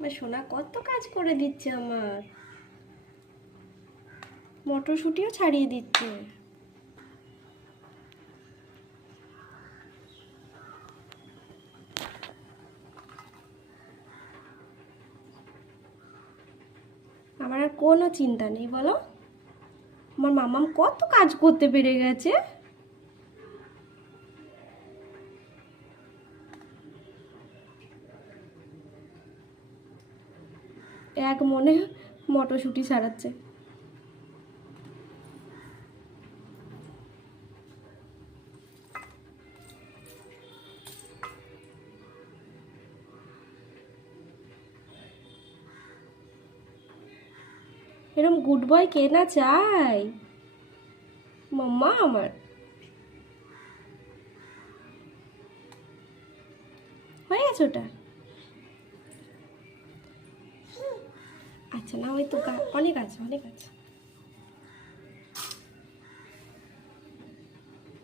আমার সোনা কত কাজ করে দিচ্ছে, আমার মটরশুঁটিও ছাড়িয়ে দিচ্ছে। আমার আর কোনো চিন্তা নেই, বলো। আমার মামাম কত কাজ করতে পেরে গেছে। এক মনে মটরশুঁটি ছাড়াচ্ছে। এরকম গুড বয় কে না চায়, মাম্মা আমার। হয়ে গেছে ওটা? আচ্ছা না, ওই তো অনেক আছে, অনেক আছে।